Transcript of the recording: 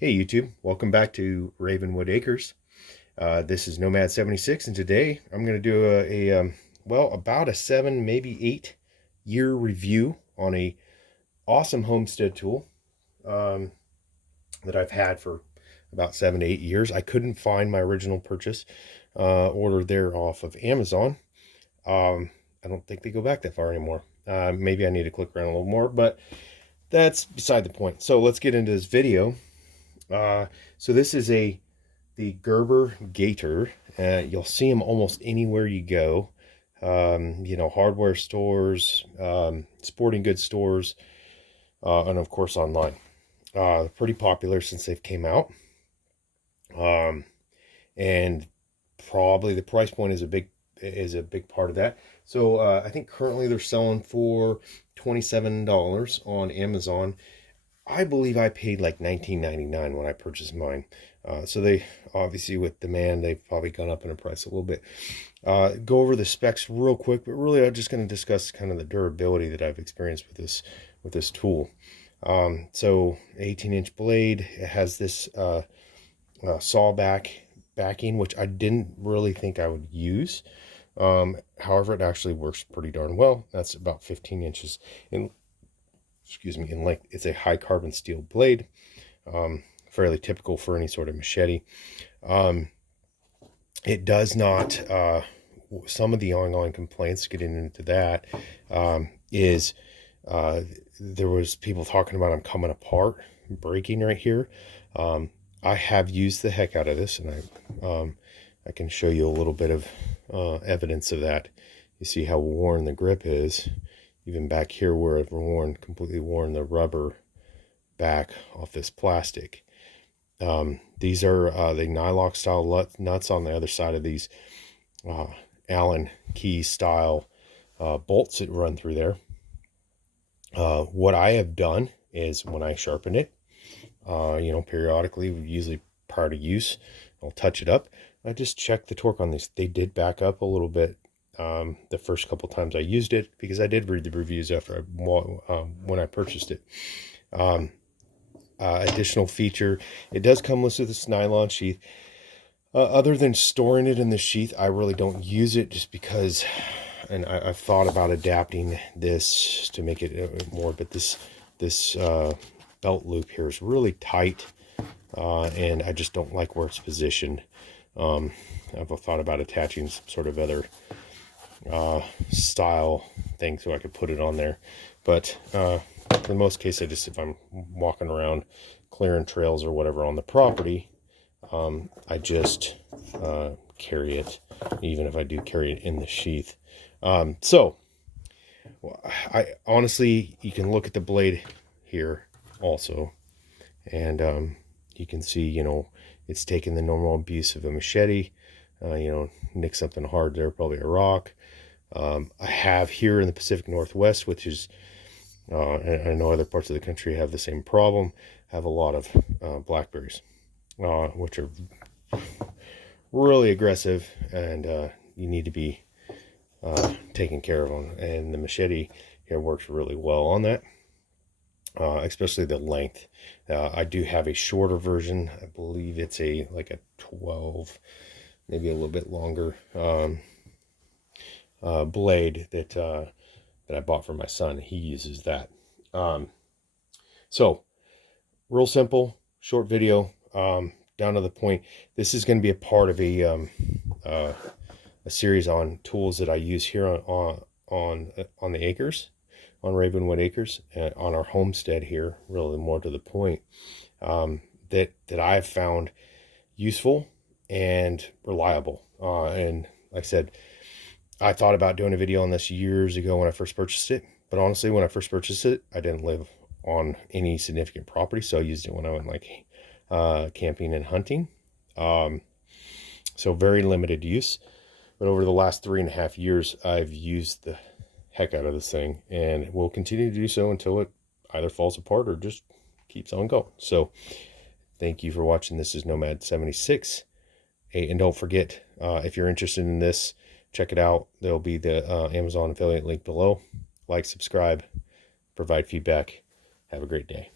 Hey YouTube, welcome back to Ravenwood Acres. This is Nomad76, and today I'm going to do well, about a 7, maybe 8 year review on a awesome homestead tool that I've had for about 7 to 8 years. I couldn't find my original purchase order there off of Amazon. I don't think they go back that far anymore. Maybe I need to click around a little more, but that's beside the point. So let's get into this video. So this is the Gerber Gator. You'll see them almost anywhere you go. Hardware stores, sporting goods stores, and of course online. Pretty popular since they've came out. And probably the price point is a big part of that. So I think currently they're selling for $27 on Amazon. I believe I paid like $19.99 when I purchased mine. So they obviously, with demand, they've probably gone up in the price a little bit. Go over the specs real quick, but really I'm just going to discuss kind of the durability that I've experienced with this tool. So 18-inch blade. It has this saw backing, which I didn't really think I would use. However, it actually works pretty darn well. That's about 15 inches in length. It's a high carbon steel blade, fairly typical for any sort of machete. It does not, some of the ongoing complaints, getting into that, is there was people talking about them coming apart, breaking right here. I have used the heck out of this, and I can show you a little bit of evidence of that. You see how worn the grip is. Even back here where I've completely worn the rubber back off this plastic. These are the Nylon style nuts on the other side of these Allen key style bolts that run through there. What I have done is when I sharpen it, periodically, usually prior to use, I'll touch it up. I just check the torque on these. They did back up a little bit the first couple times I used it, because I did read the reviews after when I purchased it. Additional feature, it does come with this nylon sheath. Other than storing it in the sheath, I really don't use it, just because, and I've thought about adapting this to make it more, but this belt loop here is really tight, and I just don't like where it's positioned. I've thought about attaching some sort of other style thing so I could put it on there, but for most case, if I'm walking around clearing trails or whatever on the property, I just carry it, even if I do carry it in the sheath. So I honestly, you can look at the blade here also, and you can see, it's taking the normal abuse of a machete. Nick something hard there, probably a rock. I have here in the Pacific Northwest, which is, and I know other parts of the country have the same problem, have a lot of blackberries, which are really aggressive, and you need to be taken care of them. And the machete here works really well on that, especially the length. I do have a shorter version. I believe it's like a 12, maybe a little bit longer blade that I bought for my son. He uses that. So real simple, short video, down to the point. This is going to be a part of a series on tools that I use here on the acres, on Ravenwood Acres, on our homestead here. Really more to the point, that I've found useful and reliable. And like I said, I thought about doing a video on this years ago when I first purchased it, but honestly, when I first purchased it, I didn't live on any significant property, so I used it when I went camping and hunting. So very limited use. But over the last 3.5 years, I've used the heck out of this thing, and will continue to do so until it either falls apart or just keeps on going. So thank you for watching. This is Nomad76. Hey, and don't forget, if you're interested in this, check it out. There'll be the Amazon affiliate link below. Like, subscribe, provide feedback. Have a great day.